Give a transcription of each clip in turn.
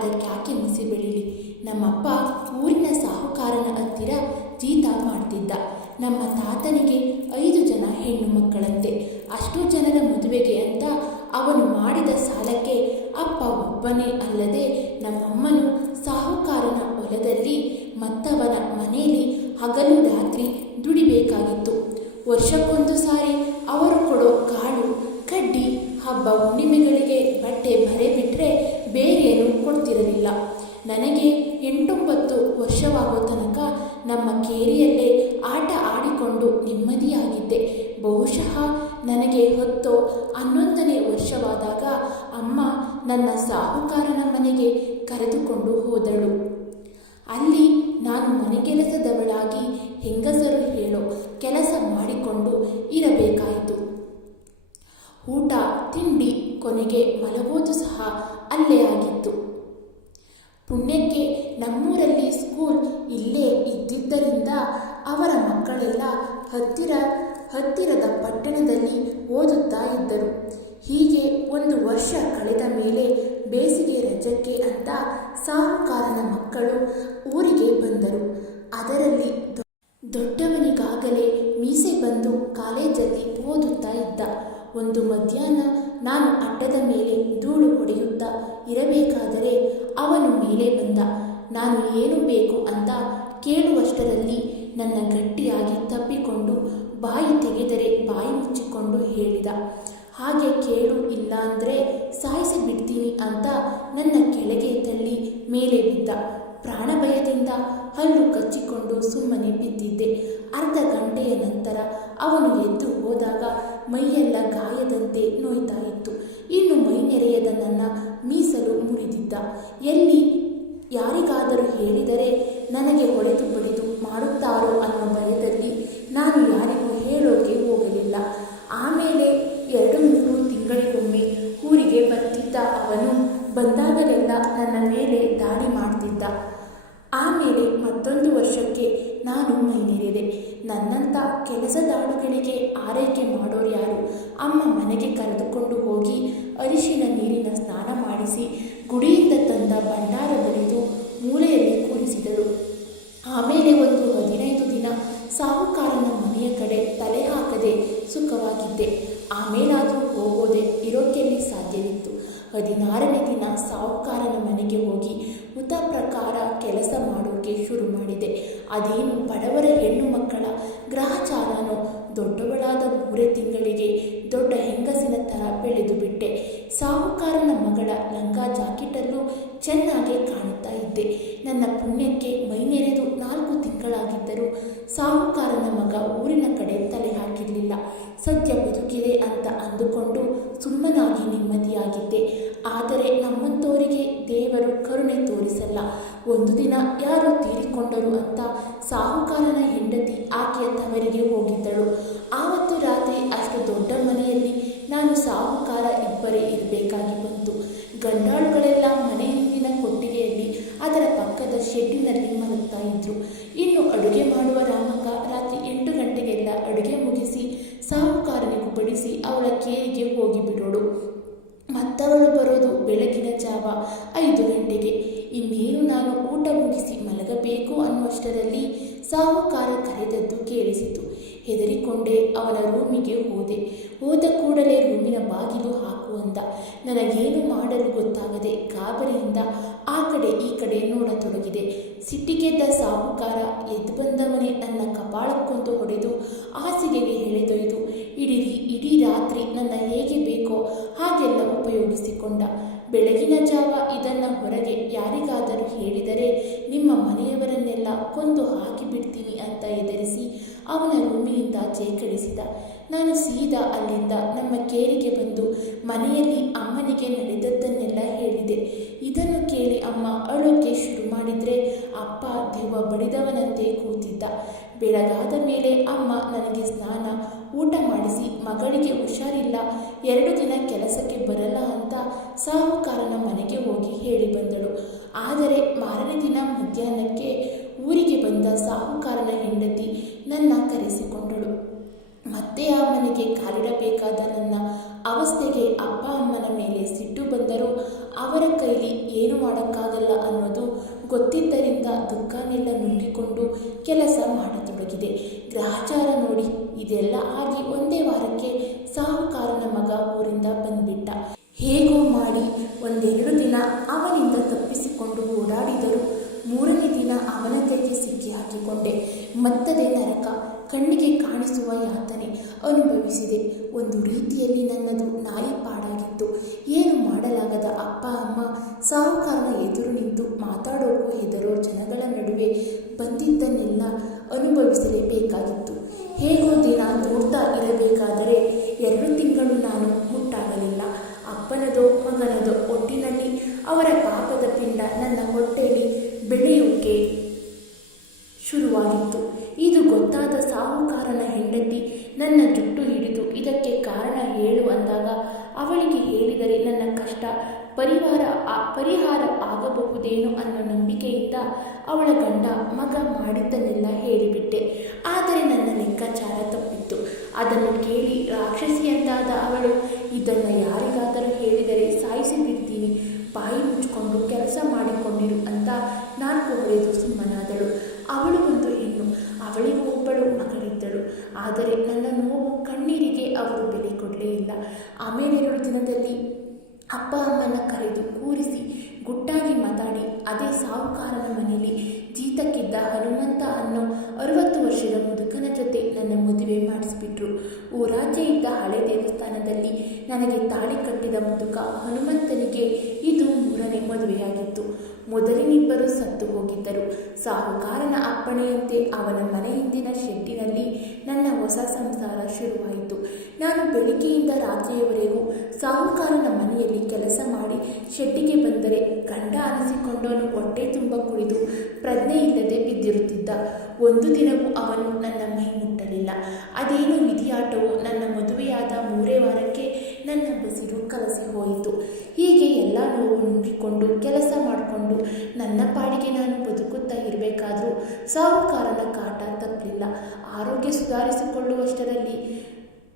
ಅದಕ್ಕೆ ಯಾಕೆ ಮುಸಿ ಬೆಳೀಲಿ ನಮ್ಮಪ್ಪ ಊರಿನ ಸಾಹುಕಾರನ ಹತ್ತಿರ ಜೀತ ಮಾಡ್ತಿದ್ದ ನಮ್ಮ ತಾತನಿಗೆ ಐದು ಜನ ಹೆಣ್ಣು ಮಕ್ಕಳಂತೆ ಅಷ್ಟು ಜನರ ಮದುವೆಗೆ ಅಂತ ಅವನು ಮಾಡಿದ ಸಾಲಕ್ಕೆ ಅಪ್ಪ ಒಬ್ಬನೇ ಅಲ್ಲದೆ ನಮ್ಮಮ್ಮನು ಸಾಹುಕಾರನ ಹೊಲದಲ್ಲಿ ಮತ್ತವನ ಮನೆಯಲ್ಲಿ ಹಗಲು ರಾತ್ರಿ ದುಡಿಬೇಕಾಗಿತ್ತು ವರ್ಷಕ್ಕೊಂದು ಸಾರಿ ಅವರು ಕೊಡೋ ಕಾಳು ಕಡ್ಡಿ ಹಬ್ಬ ಹುಣ್ಣಿಮೆಗಳಿಗೆ ನನಗೆ ಎಂಟೊಂಬತ್ತು ವರ್ಷವಾಗೋ ತನಕ ನಮ್ಮ ಕೇರಿಯಲ್ಲೇ ಆಟ ಆಡಿಕೊಂಡು ನೆಮ್ಮದಿಯಾಗಿದ್ದೆ ಬಹುಶಃ ನನಗೆ ಹೊತ್ತು ಹನ್ನೊಂದನೇ ವರ್ಷವಾದಾಗ ಅಮ್ಮ ನನ್ನ ಸಾಹುಕಾರನ ಮನೆಗೆ ಕರೆದುಕೊಂಡು ಹೋದಳು ಅಲ್ಲಿ ನಾನು ಮನೆಗೆಲಸದವಳಾಗಿ ಹೆಂಗಸರು ಹೇಳೋ ಕೆಲಸ ಮಾಡಿಕೊಂಡು ಇರಬೇಕಾಯಿತು ಊಟ ತಿಂಡಿ ಕೊನೆಗೆ ಮಲಗೋದು ಸಹ ಅಲ್ಲೇ ಹತ್ತಿರದ ಪಟ್ಟಣದಲ್ಲಿ ಓದುತ್ತಾ ಇದ್ದರು ಹೀಗೆ ಒಂದು ವರ್ಷ ಕಳೆದ ಮೇಲೆ ಬೇಸಿಗೆ ರಜಕ್ಕೆ ಅಂತ ಸಾಹುಕಾರನ ಮಕ್ಕಳು ಊರಿಗೆ ಬಂದರು ಅದರಲ್ಲಿ ದೊಡ್ಡವನಿಗಾಗಲೇ ಮೀಸೆ ಬಂದು ಕಾಲೇಜಲ್ಲಿ ಓದುತ್ತಾ ಇದ್ದ ಒಂದು ಮಧ್ಯಾಹ್ನ ನಾನು ಅಡ್ಡದ ಮೇಲೆ ಧೂಳು ಹೊಡೆಯುತ್ತಾ ಇರಬೇಕಾದರೆ ಅವನು ಮೇಲೆ ಬಂದ ನಾನು ಏನು ಬೇಕು ಅಂತ ಕೇಳುವಷ್ಟರಲ್ಲಿ ನನ್ನ ಗಟ್ಟಿಯಾಗಿ ತಪ್ಪಿಕೊಂಡು ಬಾಯಿ ತೆಗೆದರೆ ಬಾಯಿ ಮುಚ್ಚಿಕೊಂಡು ಹೇಳಿದ ಹಾಗೆ ಕೇಳು ಇಲ್ಲಾಂದರೆ ಸಾಯಿಸಿ ಬಿಡ್ತೀನಿ ಅಂತ ನನ್ನ ಕೆಳಗೆ ತಳ್ಳಿ ಮೇಲೆ ಬಿದ್ದ ಪ್ರಾಣಭಯದಿಂದ ಹಲ್ಲು ಕಚ್ಚಿಕೊಂಡು ಸುಮ್ಮನೆ ಬಿದ್ದಿದ್ದೆ ಅರ್ಧ ಗಂಟೆಯ ನಂತರ ಅವನು ಎದ್ದು ಹೋದಾಗ ಮೈಯೆಲ್ಲ ಗಾಯದಂತೆ ನೋಯ್ತಾ ಇತ್ತು ಇನ್ನು ಮೈ ನೆರೆಯದ ನನ್ನ ಮೀಸಲು ಮುರಿದಿದ್ದ ಎಲ್ಲಿ ಯಾರಿಗಾದರೂ ಹೇಳಿದರೆ ಮನೆಗೆ ಕರೆದುಕೊಂಡು ಹೋಗಿ ಅರಿಶಿನ ನೀರಿನ ಸ್ನಾನ ಮಾಡಿಸಿ ಗುಡಿಯಿಂದ ತಂದ ಭಂಡಾರ ಬರೆದು ಮೂಲೆಯಲ್ಲಿ ಕೂರಿಸಿದಳು ಆಮೇಲೆ ಒಂದು ಹದಿನೈದು ದಿನ ಸಾಹುಕಾರನ ಮನೆಯ ಕಡೆ ತಲೆ ಹಾಕದೆ ಸುಖವಾಗಿದ್ದೆ ಆಮೇಲಾದರೂ ಹೋಗೋದೆ ಇರೋಕೆಲ್ಲಿ ಸಾಧ್ಯವಿತ್ತು ಹದಿನಾರನೇ ದಿನ ಸಾಹುಕಾರನ ಮನೆಗೆ ಹೋಗಿ ಹುತ ಪ್ರಕಾರ ಕೆಲಸ ಮಾಡೋಕೆ ಶುರು ಮಾಡಿದೆ ಅದೇನು ಬಡವರ ಹೆಣ್ಣು ಮಕ್ಕಳ ಗ್ರಹಚಾರನೋ ದೊಡ್ಡವಳಾದ ಮೂರೇ ತಿಂಗಳಿಗೆ ದೊಡ್ಡ ಹೆಂಗಸಿನ ಥರ ಬೆಳೆದು ಬಿಟ್ಟೆ ಸಾಹುಕಾರನ ಮಗಳ ಲಂಗಾ ಜಾಕೆಟಲ್ಲೂ ಚೆನ್ನಾಗಿ ಕಾಣುತ್ತಾ ಇದ್ದೆ ನನ್ನ ಪುಣ್ಯಕ್ಕೆ ಮೈನೆರೆದು ನಾಲ್ಕು ತಿಂಗಳಾಗಿದ್ದರೂ ಸಾಹುಕಾರನ ಮಗ ಊರಿನ ಕಡೆ ತಲೆ ಹಾಕಿರಲಿಲ್ಲ ಸದ್ಯ ಬದುಕಿದೆ ಅಂತ ಅಂದುಕೊಂಡು ಸುಮ್ಮನಾಗಿ ನೆಮ್ಮದಿಯಾಗಿದ್ದೆ ಆದರೆ ನಮ್ಮಂಥವರಿಗೆ ದೇವರು ಕರುಣೆ ತೋರಿಸಲ್ಲ ಒಂದು ದಿನ ಯಾರು ತೀರಿಕೊಂಡರು ಅಂತ ಸಾಹುಕಾರನ ಹೆಂಡ ಅವಳ ಕೇರಿಗೆ ಹೋಗಿಬಿಡೋಳು ಮತ್ತವಳು ಬರೋದು ಬೆಳಗಿನ ಜಾವ ಐದು ಗಂಟೆಗೆ ಇನ್ನೇನು ನಾನು ಊಟ ಮುಗಿಸಿ ಮಲಗಬೇಕು ಅನ್ನುವಷ್ಟರಲ್ಲಿ ಸಾಹುಕಾರ ಕರೆದದ್ದು ಕೇಳಿಸಿತು ಹೆದರಿಕೊಂಡೇ ಅವನ ರೂಮಿಗೆ ಹೋದೆ ಹೋದ ಕೂಡಲೇ ರೂಮಿನ ಬಾಗಿಲು ಹಾಕಿ ಅಂದ ನನಗೇನು ಮಾಡಲು ಗೊತ್ತಾಗದೆ ಗಾಬರಿಯಿಂದ ಆ ಕಡೆ ಈ ಕಡೆ ನೋಡತೊಡಗಿದೆ ಸಿಟ್ಟಿಗೆದ್ದ ಸಾಹುಕಾರ ಎದ್ದು ಬಂದವನೇ ನನ್ನ ಕಪಾಳಕ್ಕೊಂದು ಹೊಡೆದು ಹಾಸಿಗೆಗೆ ಎಳೆದೊಯ್ದು ಇಡೀ ಇಡೀ ರಾತ್ರಿ ನನ್ನ ಹೇಗೆ ಬೇಕೋ ಹಾಗೆಲ್ಲ ಉಪಯೋಗಿಸಿಕೊಂಡ ಬೆಳಗಿನ ಜಾವ ಇದನ್ನು ಹೊರಗೆ ಯಾರಿಗಾದರೂ ಹೇಳಿದರೆ ನಿಮ್ಮ ಮನೆಯವರನ್ನೆಲ್ಲ ಕೊಂದು ಹಾಕಿಬಿಡ್ತೀನಿ ಅಂತ ಎದರಿಸಿ ಅವನ ರೂಮಿನಿಂದ ಚೇಕಳಿಸಿದ ನಾನು ಸೀದಾ ಅಲ್ಲಿಂದ ನಮ್ಮ ಕೇರಿಗೆ ಬಂದು ಮನೆಯಲ್ಲಿ ಅಮ್ಮನಿಗೆ ನಡೆದದ್ದನ್ನೆಲ್ಲ ಹೇಳಿದೆ ಇದನ್ನು ಕೇಳಿ ಅಮ್ಮ ಅಳೋಕೆ ಶುರು ಮಾಡಿದರೆ ಅಪ್ಪ ದೆವ್ವ ಬಡಿದವನಂತೆ ಕೂತಿದ್ದ ಬೆಳಗಾದ ಮೇಲೆ ಅಮ್ಮ ನನಗೆ ಸ್ನಾನ ಊಟ ಮಾಡಿಸಿ ಮಗಳಿಗೆ ಹುಷಾರಿಲ್ಲ ಎರಡು ದಿನ ಕೆಲಸಕ್ಕೆ ಬರಲ್ಲ ಅಂತ ಸಾಹುಕಾರನ ಮನೆಗೆ ಹೋಗಿ ಹೇಳಿ ಬಂದಳು ಆದರೆ ಮಾರನೇ ದಿನ ಮಧ್ಯಾಹ್ನಕ್ಕೆ ಊರಿಗೆ ಬಂದ ಸಾಹುಕಾರನ ಹೆಂಡತಿ ನನ್ನ ಕರೆಸಿಕೊಂಡಳು ಅತ್ತೆಯ ಮನೆಗೆ ಕಾಲಿಡಬೇಕಾದ ನನ್ನ ಅವಸ್ಥೆಗೆ ಅಪ್ಪ ಅಮ್ಮನ ಮೇಲೆ ಸಿಟ್ಟು ಬಂದರೂ ಅವರ ಕೈಲಿ ಏನು ಮಾಡೋಕ್ಕಾಗಲ್ಲ ಅನ್ನೋದು ಗೊತ್ತಿದ್ದರಿಂದ ದುಃಖನೆಲ್ಲ ನುಂಗಿಕೊಂಡು ಕೆಲಸ ಮಾಡತೊಡಗಿದೆ ಗ್ರಹಚಾರ ನೋಡಿ ಇದೆಲ್ಲ ಆಗಿ ಒಂದೇ ವಾರಕ್ಕೆ ಸಾಹುಕಾರನ ಮಗ ಊರಿಂದ ಬಂದ್ಬಿಟ್ಟ ಹೇಗೋ ಮಾಡಿ ಒಂದೆರಡು ದಿನ ಅವನಿಂದ ತಪ್ಪಿಸಿಕೊಂಡು ಓಡಾಡಿದರು ಮೂರನೇ ದಿನ ಅವನ ಕೈಗೆ ಸಿಕ್ಕಿ ಹಾಕಿಕೊಂಡೆ ಮತ್ತದೇ ನರಕ ಕಣ್ಣಿಗೆ ಕಾಣಿಸುವ ಯಾತನೆ ಅನುಭವಿಸಿದೆ ಒಂದು ರೀತಿಯಲ್ಲಿ ನನ್ನದು ನಾಯಿ ಪಾಡಾಗಿತ್ತು ಏನು ಮಾಡಲಾಗದ ಅಪ್ಪ ಅಮ್ಮ ಸಾಹುಕಾರನ ಎದುರು ನಿಂತು ಮಾತಾಡೋಕ್ಕೂ ಹೆದರೋ ಜನಗಳ ನಡುವೆ ಬಂದಿದ್ದನ್ನೆಲ್ಲ ಅನುಭವಿಸಲೇಬೇಕಾಗಿತ್ತು ಹೇಗೋ ದಿನ ನೋಡ್ತಾ ಇರಬೇಕಾದರೆ ಎರಡು ತಿಂಗಳು ನಾನು ಮುಟ್ಟಾಗಲಿಲ್ಲ ಅಪ್ಪನದೋ ಮಗನದೋ ಒಟ್ಟಿನಲ್ಲಿ ಅವರ ಪಾಪದ ಪಿಂಡ ನನ್ನ ಹೊಟ್ಟೆಯಲ್ಲಿ ಬೆಳೆಯೋಕೆ ನನ್ನ ಹೆಂಡತಿ ನನ್ನ ಜುಟ್ಟು ಹಿಡಿದು ಇದಕ್ಕೆ ಕಾರಣ ಹೇಳು ಅಂದಾಗ ಅವಳಿಗೆ ಹೇಳಿದರೆ ನನ್ನ ಕಷ್ಟ ಪರಿಹಾರ ಪರಿಹಾರ ಆಗಬಹುದೇನೋ ಅನ್ನೋ ನಂಬಿಕೆಯಿಂದ ಅವಳ ಗಂಡ ಮಗ ಮಾಡಿದ್ದನ್ನೆಲ್ಲ ಹೇಳಿಬಿಟ್ಟೆ ಆದರೆ ನನ್ನ ಲೆಕ್ಕಾಚಾರ ತಪ್ಪಿತ್ತು ಅದನ್ನು ಕೇಳಿ ರಾಕ್ಷಸಿಯಂತಾದ ಅವಳು ಇದನ್ನು ಯಾರಿಗಾದರೂ ಹೇಳಿದರೆ ಸಾಯಿಸಿ ಬಿಡ್ತೀನಿ ಬಾಯಿ ಮುಚ್ಚಿಕೊಂಡು ಕೆಲಸ ಮಾಡಿಕೊಂಡು ಆದರೆ ನನ್ನ ನೋವು ಕಣ್ಣೀರಿಗೆ ಅವರು ಬೆಲೆ ಕೊಡಲೇ ಇಲ್ಲ ಆಮೇಲೆ ಎರಡು ದಿನದಲ್ಲಿ ಅಪ್ಪ ಅಮ್ಮನ ಕರೆದು ಕೂರಿಸಿ ಗುಟ್ಟಾಗಿ ಮಾತಾಡಿ ಅದೇ ಸಾಹುಕಾರನ ಮನೆಯಲ್ಲಿ ಜೀತಕ್ಕಿದ್ದ ಹನುಮಂತ ಅನ್ನೋ ಅರವತ್ತು ವರ್ಷದ ಮುದುಕನ ಜೊತೆ ನನ್ನ ಮದುವೆ ಮಾಡಿಸಿಬಿಟ್ರು ಊರಾಚೆ ಇದ್ದ ಹಳೆ ದೇವಸ್ಥಾನದಲ್ಲಿ ನನಗೆ ತಾಳಿ ಕಟ್ಟಿದ ಮುದುಕ ಹನುಮಂತನಿಗೆ ಇದು ಮೂರನೇ ಮದುವೆಯಾಗಿತ್ತು ಮೊದಲಿನಿಬ್ಬರು ಸತ್ತು ಹೋಗಿದ್ದರು ಸಾಹುಕಾರನ ಅಪ್ಪಣೆಯಂತೆ ಅವನ ಮನೆ ಹಿಂದಿನ ಶೆಟ್ಟಿನಲ್ಲಿ ನನ್ನ ಹೊಸ ಸಂಸಾರ ಶುರುವಾಯಿತು ನಾನು ಬೆಳಿಗ್ಗೆಯಿಂದ ರಾತ್ರಿಯವರೆಗೂ ಸಾಹುಕಾರನ ಮನೆಯಲ್ಲಿ ಕೆಲಸ ಮಾಡಿ ಶೆಟ್ಟಿಗೆ ಬಂದರೆ ಗಂಡ ಅನಿಸಿಕೊಂಡವನು ಹೊಟ್ಟೆ ತುಂಬ ಕುಡಿದು ಪ್ರಜ್ಞೆ ಇಲ್ಲದೆ ಬಿದ್ದಿರುತ್ತಿದ್ದ ಒಂದು ದಿನವೂ ಅವನು ನನ್ನ ಮೈ ಮುಟ್ಟಲಿಲ್ಲ ಅದೇನು ವಿಧಿಯಾಟವು ನನ್ನ ಮದುವೆಯಾದ ಮೂರೇ ವಾರಕ್ಕೆ ನನ್ನ ಬಸಿರು ಕಲಸಿ ಹೋಯಿತು ಹೀಗೆ ಎಲ್ಲ ನೋವು ನುಂಗಿಕೊಂಡು ಕೆಲಸ ಮಾಡಿಕೊಂಡು ನನ್ನ ಪಾಡಿಗೆ ನಾನು ಬದುಕುತ್ತಾ ಇರಬೇಕಾದ್ರೂ ಸಾಹುಕಾರನ ಕಾಟ ತಪ್ಪಲಿಲ್ಲ ಆರೋಗ್ಯ ಸುಧಾರಿಸಿಕೊಳ್ಳುವಷ್ಟರಲ್ಲಿ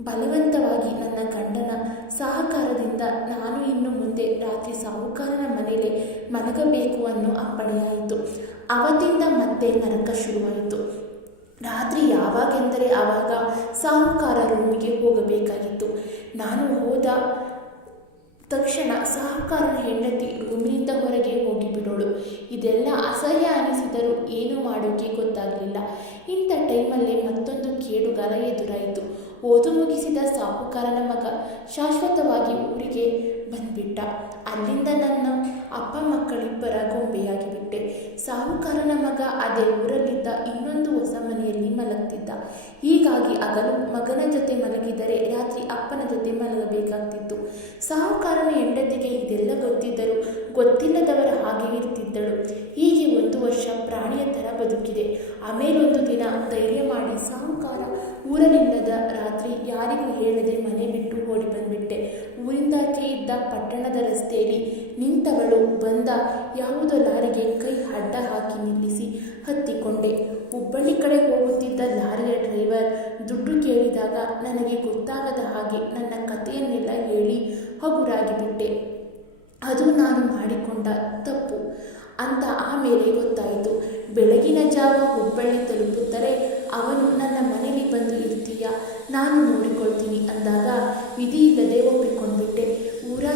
ಬಲವಂತವಾಗಿ ನನ್ನ ಗಂಡನ ಸಹಕಾರದಿಂದ ನಾನು ಇನ್ನು ಮುಂದೆ ರಾತ್ರಿ ಸಾಹುಕಾರನ ಮನೆಯಲ್ಲಿ ಮಲಗಬೇಕು ಅನ್ನೋ ಅಪ್ಪಣೆಯಾಯಿತು ಅವತ್ತಿಂದ ಮತ್ತೆ ನರಕ ಶುರುವಾಯಿತು ರಾತ್ರಿ ಯಾವಾಗೆಂದರೆ ಆವಾಗ ಸಾಹುಕಾರ ರೂಮಿಗೆ ಹೋಗಬೇಕಾಗಿತ್ತು ನಾನು ಹೋದ ತಕ್ಷಣ ಸಾಹುಕಾರನ ಹೆಂಡತಿ ರೂಮಿನಿಂದ ಹೊರಗೆ ಹೋಗಿಬಿಡೋಳು ಇದೆಲ್ಲ ಅಸಹ್ಯ ಅನಿಸಿದರೂ ಏನು ಮಾಡೋಕೆ ಗೊತ್ತಾಗಲಿಲ್ಲ ಇಂಥ ಟೈಮಲ್ಲೇ ಮತ್ತೊಂದು ಕೇಡುಗಾಲ ಎದುರಾಯಿತು ಓದು ಮುಗಿಸಿದ ಸಾಹುಕಾರನ ಮಗ ಶಾಶ್ವತವಾಗಿ ಊರಿಗೆ ಬಂದ್ಬಿಟ್ಟ ಅಲ್ಲಿಂದ ನನ್ನ ಅಪ್ಪ ಮಕ್ಕಳಿಬ್ಬರ ಬಿಟ್ಟೆ ಸಾಹುಕಾರನ ಮಗ ಅದೇ ಊರಲ್ಲಿದ್ದ ಇನ್ನೊಂದು ಹೊಸ ಮನೆಯಲ್ಲಿ ಮಲಗ್ತಿದ್ದ ಹೀಗಾಗಿ ಅಗಲು ಮಗನ ಜೊತೆ ಮಲಗಿದರೆ ರಾತ್ರಿ ಅಪ್ಪನ ಜೊತೆ ಮಲಗಬೇಕಾಗ್ತಿತ್ತು ಸಾಹುಕಾರನ ಹೆಂಡತಿಗೆ ಇದೆಲ್ಲ ಗೊತ್ತಿದ್ದರೂ ಗೊತ್ತಿಲ್ಲದವರ ಹಾಗೆ ಇರ್ತಿದ್ದಳು ಹೀಗೆ ಒಂದು ವರ್ಷ ಪ್ರಾಣಿಯ ತರ ಬದುಕಿದೆ ಆಮೇಲೊಂದು ದಿನ ಧೈರ್ಯ ಮಾಡಿ ಸಾಹುಕಾರ ಊರಲಿಲ್ಲದ ರಾತ್ರಿ ಇದ್ದ ಪಟ್ಟಣದ ರಸ್ತೆಯಲ್ಲಿ ನಿಂತವಳು ಬಂದ ಯಾವುದೋ ಲಾರಿಗೆ ಕೈ ಅಡ್ಡ ಹಾಕಿ ನಿಲ್ಲಿಸಿ ಹತ್ತಿಕೊಂಡೆ ಹುಬ್ಬಳ್ಳಿ ಕಡೆ ಹೋಗುತ್ತಿದ್ದ ಲಾರಿಯ ಡ್ರೈವರ್ ದುಡ್ಡು ಕೇಳಿದಾಗ ನನಗೆ ಗೊತ್ತಾಗದ ಹಾಗೆ ನನ್ನ ಕಥೆಯನ್ನೆಲ್ಲ ಹೇಳಿ ಹಗುರಾಗಿಬಿಟ್ಟೆ ಅದು ನಾನು ಮಾಡಿಕೊಂಡ ತಪ್ಪು ಅಂತ ಆಮೇಲೆ ಗೊತ್ತಾಯಿತು ಬೆಳಗಿನ ಜಾವ ಹುಬ್ಬಳ್ಳಿ ತಲುಪುತ್ತರೆ ಅವನು ನನ್ನ ಮನೆಯಲ್ಲಿ ಬಂದು ಇರ್ತೀಯ ನಾನು ನೋಡಿಕೊಳ್ತೀನಿ ಅಂದಾಗ ವಿಧಿ ಇಲ್ಲದೆ ಒಬ್ಬ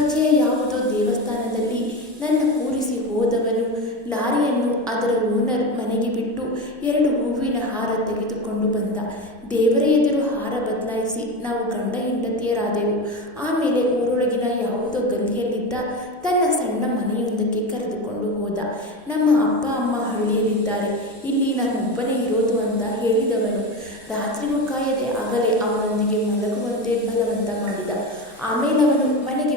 ಪರಿಚಯ ಯಾವುದೋ ದೇವಸ್ಥಾನದಲ್ಲಿ ನನ್ನ ಕೂರಿಸಿ ಹೋದವನು ಲಾರಿಯನ್ನು ಅದರ ಓನರ್ ಮನೆಗೆ ಬಿಟ್ಟು ಎರಡು ಹೂವಿನ ಹಾರ ತೆಗೆದುಕೊಂಡು ಬಂದ ದೇವರ ಎದುರು ಹಾರ ಬದಲಾಯಿಸಿ ನಾವು ಗಂಡ ಹೆಂಡತಿಯರಾದೆವು ಆಮೇಲೆ ಊರೊಳಗಿನ ಯಾವುದೋ ಗಲ್ಲಿಯಲ್ಲಿದ್ದ ತನ್ನ ಸಣ್ಣ ಮನೆಯೊಂದಕ್ಕೆ ಕರೆದುಕೊಂಡು ಹೋದ ನಮ್ಮ ಅಪ್ಪ ಅಮ್ಮ ಹಳ್ಳಿಯಲ್ಲಿದ್ದಾರೆ ಇಲ್ಲಿ ನಾನೊಬ್ಬನೇ ಇರೋದು ಅಂತ ಹೇಳಿದವನು ರಾತ್ರಿ ಕಾಯದೆ ಆಗಲೇ ಅವನೊಂದಿಗೆ ಮಲಗುವಂತೆ ಬಲವಂತ ಮಾಡಿದ ಆಮೇಲೆ ಅವನು ಮನೆಗೆ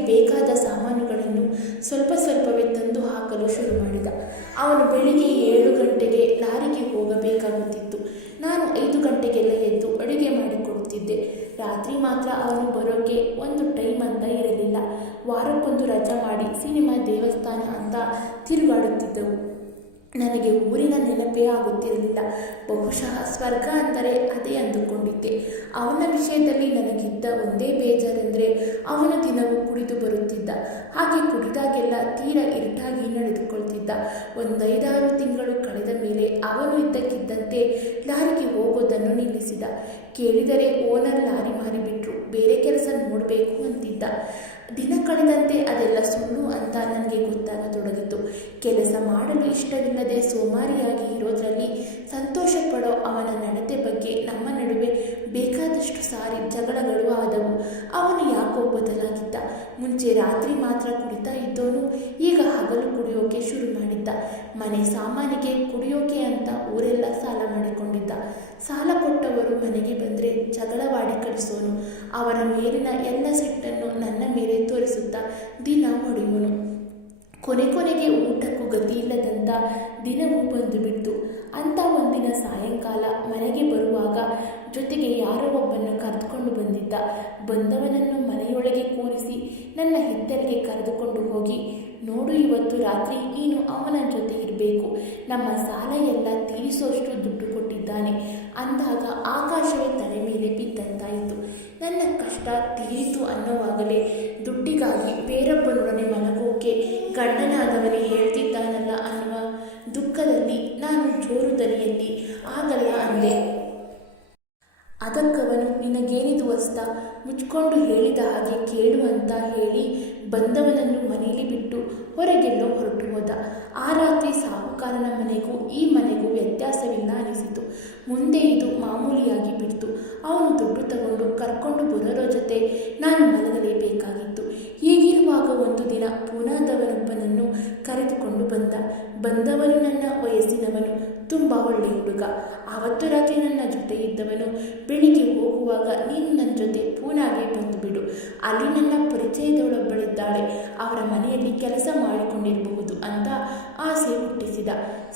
ಅವನು ಬೆಳಿಗ್ಗೆ ಏಳು ಗಂಟೆಗೆ ಲಾರಿಗೆ ಹೋಗಬೇಕಾಗುತ್ತಿತ್ತು ನಾನು ಐದು ಗಂಟೆಗೆಲ್ಲ ಎದ್ದು ಅಡುಗೆ ಮಾಡಿಕೊಡುತ್ತಿದ್ದೆ ರಾತ್ರಿ ಮಾತ್ರ ಅವನು ಬರೋಕ್ಕೆ ಒಂದು ಟೈಮ್ ಅಂತ ಇರಲಿಲ್ಲ ವಾರಕ್ಕೊಂದು ರಜೆ ಮಾಡಿ ಸಿನಿಮಾ ದೇವಸ್ಥಾನ ಅಂತ ತಿರುಗಾಡುತ್ತಿದ್ದವು ನನಗೆ ಊರಿನ ನೆನಪೇ ಆಗುತ್ತಿರಲಿಲ್ಲ ಬಹುಶಃ ಸ್ವರ್ಗ ಅಂದರೆ ಅದೇ ಅಂದುಕೊಂಡಿದ್ದೆ ಅವನ ವಿಷಯದಲ್ಲಿ ನನಗಿದ್ದ ಒಂದೇ ಬೇಜಾರೆಂದರೆ ಅವನ ದಿನವೂ ಕುಡಿದು ಬರುತ್ತಿದ್ದ ಹಾಗೆ ಕುಡಿದಾಗೆಲ್ಲ ತೀರಾ ಇರುಟಾಗಿ ನಡೆದುಕೊಳ್ತಿದ್ದ ಒಂದೈದಾರು ತಿಂಗಳು ಕಳೆದ ಮೇಲೆ ಅವನು ಇದ್ದಕ್ಕಿದ್ದಂತೆ ಲಾರಿಗೆ ಹೋಗೋದನ್ನು ನಿಲ್ಲಿಸಿದ ಕೇಳಿದರೆ ಓನರ್ ಲಾರಿ ಮಾರಿಬಿಟ್ರು ಬೇರೆ ಕೆಲಸ ನೋಡಬೇಕು ಅಂತಿದ್ದ ದಿನ ಕಳೆದಂತೆ ಅದೆಲ್ಲ ಸುಳ್ಳು ಅಂತ ನನಗೆ ಗೊತ್ತಾಗತೊಡಗಿತು ಕೆಲಸ ಮಾಡಲು ಇಷ್ಟವಿಲ್ಲದೆ ಸೋಮಾರಿಯಾಗಿ ಇರೋದರಲ್ಲಿ ಸಂತೋಷ ಪಡೋ ಅವನ ನಡತೆ ಬಗ್ಗೆ ನಮ್ಮ ನಡುವೆ ಬೇಕಾದಷ್ಟು ಸಾರಿ ಜಗಳಗಳು ಆದವು ಅವನು ಯಾಕೋ ಬದಲಾಗಿದ್ದ ಮುಂಚೆ ರಾತ್ರಿ ಮಾತ್ರ ಕುಡಿತಾ ಇದ್ದೋನು ಈಗ ಹಗಲು ಕುಡಿಯೋಕೆ ಶುರು ಮಾಡಿದ್ದ ಮನೆ ಸಾಮಾನಿಗೆ ಕುಡಿಯೋಕೆ ಅಂತ ಊರೆಲ್ಲ ಸಾಲ ಮಾಡಿಕೊಂಡಿದ್ದ ಸಾಲ ಕೊಟ್ಟವರು ಮನೆಗೆ ಬಂದರೆ ಜಗಳವಾಡಿ ಕಳಿಸೋನು ಅವರ ಮೇಲಿನ ಎಲ್ಲ ಸಿಟ್ಟು ಕೊನೆ ಕೊನೆಗೆ ಊಟಕ್ಕೂ ಇಲ್ಲದಂತ ದಿನವೂ ಬಂದು ಬಿಟ್ಟು ಅಂಥ ಒಂದಿನ ಸಾಯಂಕಾಲ ಮನೆಗೆ ಬರುವಾಗ ಜೊತೆಗೆ ಯಾರೋ ಒಬ್ಬನ್ನು ಕರೆದುಕೊಂಡು ಬಂದಿದ್ದ ಬಂದವನನ್ನು ಮನೆಯೊಳಗೆ ಕೂರಿಸಿ ನನ್ನ ಹೆತ್ತರಿಗೆ ಕರೆದುಕೊಂಡು ಹೋಗಿ ನೋಡು ಇವತ್ತು ರಾತ್ರಿ ನೀನು ಅವನ ಜೊತೆ ಇರಬೇಕು ನಮ್ಮ ಸಾಲ ಎಲ್ಲ ತೀರಿಸುವಷ್ಟು ದುಡ್ಡು ಕೊಟ್ಟಿದ್ದಾನೆ ಅಂದಾಗ ಆಕಾಶವೇ ತಲೆ ಮೇಲೆ ಬಿದ್ದಂತಾಯಿತು ನನ್ನ ಕಷ್ಟ ತೀರಿತು ಅನ್ನುವಾಗಲೇ ದುಡ್ಡಿಗಾಗಿ ಬೇರೊಬ್ಬರೊಡನೆ ಮಲಗೋಕೆ ಗಂಡನಾದವನೇ ಹೇಳ್ತಿದ್ದಾನಲ್ಲ ಅನ್ನುವ ದುಃಖದಲ್ಲಿ ನಾನು ಜೋರು ದರಿಯಲ್ಲಿ ಆಗಲ್ಲ ಅಂದೆ ಅದಕ್ಕವನು ನಿನಗೇನಿದು ಅಸ್ತ ಮುಚ್ಕೊಂಡು ಹೇಳಿದ ಹಾಗೆ ಕೇಳು ಅಂತ ಹೇಳಿ ಬಂದವನನ್ನು ಮನೆಯಲ್ಲಿ ಬಿಟ್ಟು ಹೊರಗೆಲ್ಲೋ ಹೊರಟು ಹೋದ ಆ ರಾತ್ರಿ ಸಾಹುಕಾರನ ಮನೆಗೂ ಈ ಮನೆಗೂ ವ್ಯತ್ಯಾಸವಿಲ್ಲ ಅನಿಸಿತು ಮುಂದೆ ಇದು ಮಾಮೂಲಿಯಾಗಿ ಬಿಡ್ತು ಅವನು ದುಡ್ಡು ತಗೊಂಡು ಕರ್ಕೊಂಡು ಬರೋರ ಜೊತೆ ನಾನು ಮಲಗಲೇಬೇಕಾಗಿತ್ತು ಹೀಗಿರುವಾಗ ಒಂದು ದಿನ ಪೂನಾದವನೊಬ್ಬನನ್ನು ಕರೆದುಕೊಂಡು ಬಂದ ಬಂದವನು ನನ್ನ ವಯಸ್ಸಿನವನು ತುಂಬ ಒಳ್ಳೆಯ ಹುಡುಗ ಆವತ್ತು ರಾತ್ರಿ ನನ್ನ ಜೊತೆ ಇದ್ದವನು ಬೆಳಿಗ್ಗೆ ಹೋಗುವಾಗ ನೀನು ನನ್ನ ಜೊತೆ ಪೂನಾಗೆ ಬಂದುಬಿಡು ಅಲ್ಲಿ ನನ್ನ ಪರಿಚಯದವಳೊಬ್ಬಳಿದ್ದಾಳೆ ಅವರ ಮನೆಯಲ್ಲಿ ಕೆಲಸ ಮಾಡಿಕೊಂಡಿರಬಹುದು ಅಂತ ಆಸೆ ಹುಟ್ಟಿಸಿದ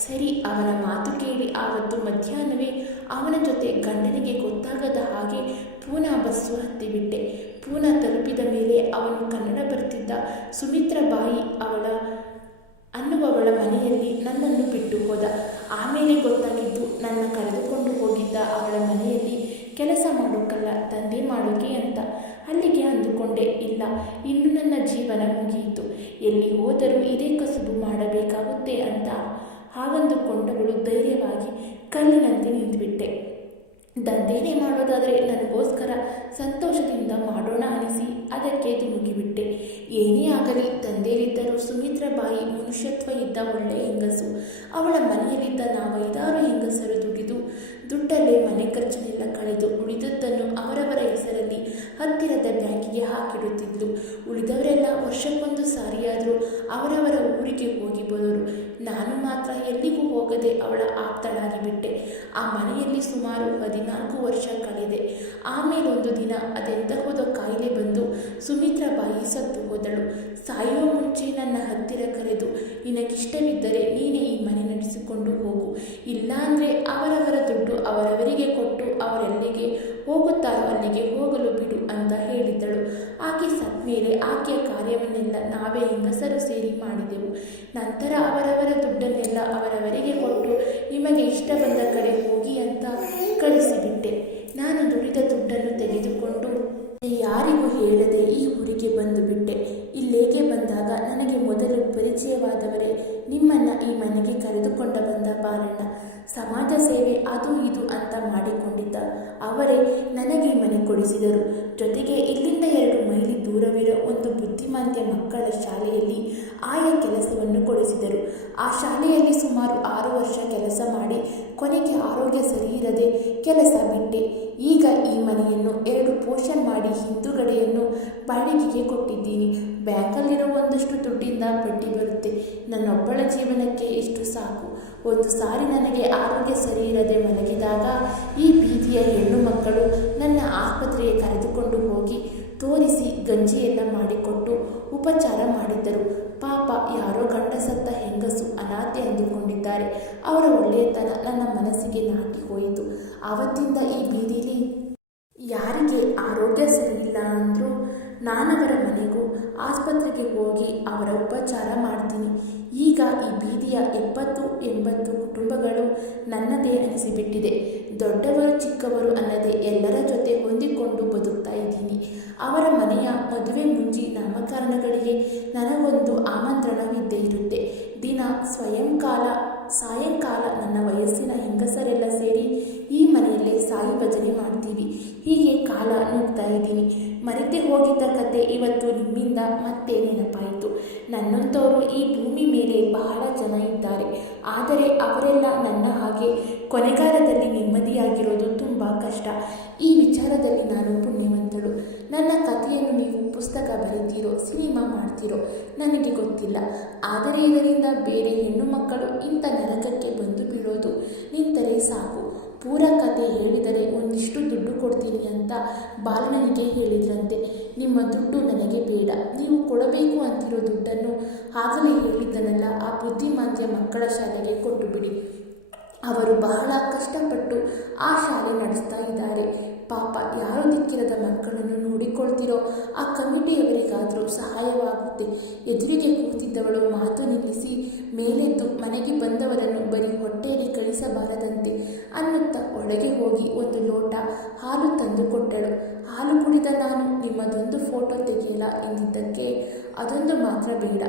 ಸರಿ ಅವನ ಮಾತು ಕೇಳಿ ಆವತ್ತು ಮಧ್ಯಾಹ್ನವೇ ಅವನ ಜೊತೆ ಗಂಡನಿಗೆ ಗೊತ್ತಾಗದ ಹಾಗೆ ಪೂನಾ ಬಸ್ಸು ಹತ್ತಿಬಿಟ್ಟೆ ಪೂನಾ ತಲುಪಿದ ಮೇಲೆ ಅವನು ಕನ್ನಡ ಬರ್ತಿದ್ದ ಸುಮಿತ್ರ ಬಾಯಿ ಅವಳ ಅನ್ನುವವಳ ಮನೆಯಲ್ಲಿ ನನ್ನನ್ನು ಬಿಟ್ಟು ಹೋದ ಆಮೇಲೆ ಗೊತ್ತಾಗಿದ್ದು ನನ್ನ ಕರೆದುಕೊಂಡು ಹೋಗಿದ್ದ ಅವಳ ಮನೆಯಲ್ಲಿ ಕೆಲಸ ಮಾಡೋಕಲ್ಲ ತಂದೆ ಮಾಡೋಕೆ ಅಂತ ಅಲ್ಲಿಗೆ ಅಂದುಕೊಂಡೆ ಇಲ್ಲ ಇನ್ನು ನನ್ನ ಜೀವನ ಮುಗಿಯಿತು ಎಲ್ಲಿ ಹೋದರೂ ಇದೇ ಕಸುಬು ಮಾಡಬೇಕಾಗುತ್ತೆ ಅಂತ ಹಾಗಂದುಕೊಂಡವಳು ಧೈರ್ಯವಾಗಿ ಕಲ್ಲಿನಂತೆ ನಿಂತುಬಿಟ್ಟೆ ದಂಧೆನೇ ಮಾಡೋದಾದರೆ ನನಗೋಸ್ಕರ ಸಂತೋಷದಿಂದ ಮಾಡೋಣ ಅನಿಸಿ ಅದಕ್ಕೆ ತುಮುಗಿಬಿಟ್ಟೆ ಏನೇ ಆಗಲಿ ತಂದೆಯಲ್ಲಿದ್ದರೂ ಸುಮಿತ್ರ ಬಾಯಿ ಮನುಷ್ಯತ್ವ ಇದ್ದ ಒಳ್ಳೆಯ ಹೆಂಗಸು ಅವಳ ಮನೆಯಲ್ಲಿದ್ದ ನಾವು ಐದಾರು ಹೆಂಗಸರು ದುಡಿದು ದುಡ್ಡಲ್ಲೇ ಮನೆ ಖರ್ಚನೆಲ್ಲ ಕಳೆದು ಉಳಿದದ್ದನ್ನು ಅವರವರ ಹೆಸರಲ್ಲಿ ಹತ್ತಿರದ ಬ್ಯಾಂಕಿಗೆ ಹಾಕಿಡುತ್ತಿದ್ದು ಉಳಿದವರೆಲ್ಲ ವರ್ಷಕ್ಕೊಂದು ಸಾರಿಯಾದರೂ ಅವರವರ ಊರಿಗೆ ಹೋಗಿ ಬರೋರು ನಾನು ಮಾತ್ರ ಎಲ್ಲಿಗೂ ಹೋಗದೆ ಅವಳ ಬಿಟ್ಟೆ ಆ ಮನೆಯಲ್ಲಿ ಸುಮಾರು ಹದಿನಾಲ್ಕು ವರ್ಷ ಕಳೆದೆ ಒಂದು ದಿನ ಹೋದ ಕಾಯಿಲೆ ಬಂದು ಬಾಯಿ ಸತ್ತು ಹೋದಳು ಸಾಯುವ ಮುಂಚೆ ನನ್ನ ಹತ್ತಿರ ಕರೆದು ನಿನಗಿಷ್ಟವಿದ್ದರೆ ನೀನೇ ಈ ಮನೆ ನಡೆಸಿಕೊಂಡು ಹೋಗು ಇಲ್ಲಾಂದರೆ ಅವರವರ ದುಡ್ಡು ಅವರವರಿಗೆ ಕೊಟ್ಟು ಅವರೆಲ್ಲಿಗೆ ಹೋಗುತ್ತಾರೋ ಅಲ್ಲಿಗೆ ಹೋಗಲು ಬಿಡು ಅಂತ ಹೇಳಿದ್ದಳು ಆಕೆ ಸತ್ ಮೇಲೆ ಆಕೆಯ ಕಾರ್ಯವನ್ನೆಲ್ಲ ನಾವೇ ಹೆಂಗಸರು ಸೇರಿ ಮಾಡಿದೆವು ನಂತರ ಅವರವರ ದುಡ್ಡನ್ನೆಲ್ಲ ಅವರವರಿಗೆ ಕೊಟ್ಟು ನಿಮಗೆ ಇಷ್ಟ ಬಂದ ಕಡೆ ಹೋಗಿ ಅಂತ ಕಳಿಸಿಬಿಟ್ಟೆ ನಾನು ದುಡಿದ ದುಡ್ಡನ್ನು ತೆಗೆದುಕೊಂಡು ಯಾರಿಗೂ ಹೇಳದೆ ಈ ಊರಿಗೆ ಬಂದು ಬಿಟ್ಟೆ ಬಂದಾಗ ನನಗೆ ಮೊದಲು ಪರಿಚಯವಾದವರೇ ನಿಮ್ಮನ್ನ ಈ ಮನೆಗೆ ಕರೆದುಕೊಂಡ ಬಂದ ಬಾಲಣ್ಣ ಸಮಾಜ ಸೇವೆ ಅದು ಇದು ಅಂತ ಮಾಡಿಕೊಂಡಿದ್ದ ಅವರೇ ನನಗೆ ಮನೆ ಕೊಡಿಸಿದರು ಜೊತೆಗೆ ಇಲ್ಲಿಂದ ಎರಡು ಮೈಲಿ ದೂರವಿರೋ ಒಂದು ಬುದ್ಧಿಮಾಂತ್ಯ ಮಕ್ಕಳ ಶಾಲೆಯಲ್ಲಿ ಆಯಾ ಕೆಲಸವನ್ನು ಕೊಡಿಸಿದರು ಆ ಶಾಲೆಯಲ್ಲಿ ಸುಮಾರು ಆರು ವರ್ಷ ಕೆಲಸ ಮಾಡಿ ಕೊನೆಗೆ ಆರೋಗ್ಯ ಸರಿಯಿರದೆ ಕೆಲಸ ಬಿಟ್ಟೆ ಈಗ ಈ ಮನೆಯನ್ನು ಎರಡು ಪೋಷನ್ ಮಾಡಿ ಹಿಂದುಗಡೆಯನ್ನು ಬಾಡಿಗೆಗೆ ಕೊಟ್ಟಿದ್ದೀನಿ ಬೇಕಾದಷ್ಟು ದುಡ್ಡಿಂದ ಬಡ್ಡಿ ಬರುತ್ತೆ ನನ್ನೊಬ್ಬಳ ಜೀವನಕ್ಕೆ ಇಷ್ಟು ಸಾಕು ಒಂದು ಸಾರಿ ನನಗೆ ಆರೋಗ್ಯ ಸರಿ ಇರದೆ ಮಲಗಿದಾಗ ಈ ಬೀದಿಯ ಹೆಣ್ಣು ಮಕ್ಕಳು ನನ್ನ ಆಸ್ಪತ್ರೆಗೆ ಕರೆದುಕೊಂಡು ಹೋಗಿ ತೋರಿಸಿ ಗಂಜಿಯನ್ನು ಮಾಡಿಕೊಟ್ಟು ಉಪಚಾರ ಮಾಡಿದ್ದರು ಪಾಪ ಯಾರೋ ಗಂಡಸತ್ತ ಹೆಂಗಸು ಅನಾಥೆ ಅಂದುಕೊಂಡಿದ್ದಾರೆ ಅವರ ಒಳ್ಳೆಯತನ ನನ್ನ ಮನಸ್ಸಿಗೆ ನಾಟಿ ಹೋಯಿತು ಆವತ್ತಿಂದ ಈ ಬೀದಿಲಿ ಯಾರಿಗೆ ಆರೋಗ್ಯ ಸರಿ ಇಲ್ಲ ಅಂದರೂ ನಾನವರ ಮನೆಗೂ ಆಸ್ಪತ್ರೆಗೆ ಹೋಗಿ ಅವರ ಉಪಚಾರ ಮಾಡ್ತೀನಿ ಈಗ ಈ ಬೀದಿಯ ಎಪ್ಪತ್ತು ಎಂಬತ್ತು ಕುಟುಂಬಗಳು ನನ್ನದೇ ಅನಿಸಿಬಿಟ್ಟಿದೆ ದೊಡ್ಡವರು ಚಿಕ್ಕವರು ಅಲ್ಲದೆ ಎಲ್ಲರ ಜೊತೆ ಹೊಂದಿಕೊಂಡು ಬದುಕ್ತಾ ಇದ್ದೀನಿ ಅವರ ಮನೆಯ ಮದುವೆ ಮುಂಜಿ ನಾಮಕರಣಗಳಿಗೆ ನನಗೊಂದು ಆಮಂತ್ರಣವಿದ್ದೇ ಇರುತ್ತೆ ದಿನ ಸ್ವಯಂಕಾಲ ಸಾಯಂಕಾಲ ನನ್ನ ವಯಸ್ಸಿನ ಹೆಂಗಸರೆಲ್ಲ ಸೇರಿ ಈ ಮನೆಯಲ್ಲೇ ಸಾಯಿ ಭಜನೆ ಮಾಡ್ತೀವಿ ಹೀಗೆ ಕಾಲ ನೀಡ್ತಾ ಇದ್ದೀನಿ ಮರೆತೇ ಹೋಗಿದ್ದ ಕತೆ ಇವತ್ತು ನಿಮ್ಮಿಂದ ಮತ್ತೆ ನೆನಪಾಯಿತು ನನ್ನಂಥವರು ಈ ಭೂಮಿ ಮೇಲೆ ಬಹಳ ಜನ ಇದ್ದಾರೆ ಆದರೆ ಅವರೆಲ್ಲ ನನ್ನ ಹಾಗೆ ಕೊನೆಗಾಲದಲ್ಲಿ ನೆಮ್ಮದಿಯಾಗಿರೋದು ತುಂಬ ಕಷ್ಟ ಈ ವಿಚಾರದಲ್ಲಿ ನಾನು ಪುಣ್ಯವಂತಳು ನನ್ನ ಕಥೆಯನ್ನು ನೀವು ಪುಸ್ತಕ ಬರೀತೀರೋ ಸಿನಿಮಾ ಮಾಡ್ತೀರೋ ನನಗೆ ಗೊತ್ತಿಲ್ಲ ಆದರೆ ಇದರಿಂದ ಬೇರೆ ಹೆಣ್ಣು ಮಕ್ಕಳು ಇಂಥ ನರಕಕ್ಕೆ ಬಂದು ಬೀಳೋದು ನಿಂತರೆ ಸಾಕು ಪೂರಕತೆ ಹೇಳಿದರೆ ಒಂದಿಷ್ಟು ದುಡ್ಡು ಕೊಡ್ತೀನಿ ಅಂತ ಬಾಲನನಿಗೆ ಹೇಳಿದ್ರಂತೆ ನಿಮ್ಮ ದುಡ್ಡು ನನಗೆ ಬೇಡ ನೀವು ಕೊಡಬೇಕು ಅಂತಿರೋ ದುಡ್ಡನ್ನು ಆಗಲೇ ಹೇಳಿದ್ದನೆಲ್ಲ ಆ ಬುದ್ಧಿಮಾತ್ಯ ಮಕ್ಕಳ ಶಾಲೆಗೆ ಕೊಟ್ಟುಬಿಡಿ ಅವರು ಬಹಳ ಕಷ್ಟಪಟ್ಟು ಆ ಶಾಲೆ ನಡೆಸ್ತಾ ಇದ್ದಾರೆ ಪಾಪ ಯಾರು ದಿಕ್ಕಿರದ ಮಕ್ಕಳನ್ನು ನೋಡಿಕೊಳ್ತಿರೋ ಆ ಕಮಿಟಿಯವರಿಗಾದರೂ ಸಹಾಯವಾಗುತ್ತೆ ಎದುರಿಗೆ ಕೂತಿದ್ದವಳು ಮಾತು ನಿಲ್ಲಿಸಿ ಮೇಲೆದ್ದು ಮನೆಗೆ ಬಂದವರನ್ನು ಬರೀ ಹೊಟ್ಟೆಯಲ್ಲಿ ಕಳಿಸಬಾರದಂತೆ ಅನ್ನುತ್ತ ಒಳಗೆ ಹೋಗಿ ಒಂದು ಲೋಟ ಹಾಲು ತಂದು ಕೊಟ್ಟಳು ಹಾಲು ಕುಡಿದ ನಾನು ನಿಮ್ಮದೊಂದು ಫೋಟೋ ತೆಗೆಯಲ್ಲ ಎಂದಿದ್ದಕ್ಕೆ ಅದೊಂದು ಮಾತ್ರ ಬೇಡ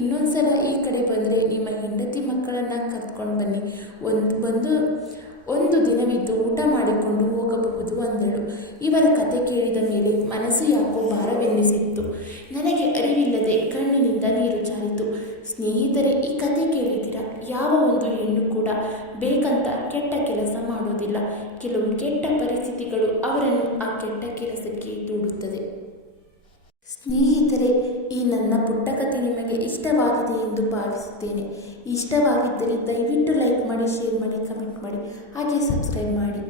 ಇನ್ನೊಂದು ಸಲ ಈ ಕಡೆ ಬಂದರೆ ನಿಮ್ಮ ಹೆಂಡತಿ ಮಕ್ಕಳನ್ನು ಕರ್ಕೊಂಡು ಬನ್ನಿ ಒಂದು ಬಂದು ಒಂದು ದಿನವಿದ್ದು ಊಟ ಮಾಡಿಕೊಂಡು ಹೋಗಬಹುದು ಅಂದಳು ಇವರ ಕತೆ ಕೇಳಿದ ಮೇಲೆ ಮನಸ್ಸು ಯಾಕೋ ಭಾರವೆನ್ನಿಸಿತ್ತು ನನಗೆ ಅರಿವಿಲ್ಲದೆ ಕಣ್ಣಿನಿಂದ ನೀರು ಜಾಯಿತು ಸ್ನೇಹಿತರೆ ಈ ಕತೆ ಕೇಳಿದಿರಾ ಯಾವ ಒಂದು ಹೆಣ್ಣು ಕೂಡ ಬೇಕಂತ ಕೆಟ್ಟ ಕೆಲಸ ಮಾಡೋದಿಲ್ಲ ಕೆಲವು ಕೆಟ್ಟ ಪರಿಸ್ಥಿತಿಗಳು ಅವರನ್ನು ಆ ಕೆಟ್ಟ ಕೆಲಸಕ್ಕೆ ದೂಡುತ್ತದೆ ಸ್ನೇಹಿತರೆ ಈ ನನ್ನ ಪುಟ್ಟ ಕಥೆ ನಿಮಗೆ ಇಷ್ಟವಾಗಿದೆ ಎಂದು ಭಾವಿಸುತ್ತೇನೆ ಇಷ್ಟವಾಗಿದ್ದರೆ ದಯವಿಟ್ಟು ಲೈಕ್ ಮಾಡಿ ಶೇರ್ ಮಾಡಿ ಕಮೆಂಟ್ ಮಾಡಿ ಹಾಗೆ ಸಬ್ಸ್ಕ್ರೈಬ್ ಮಾಡಿ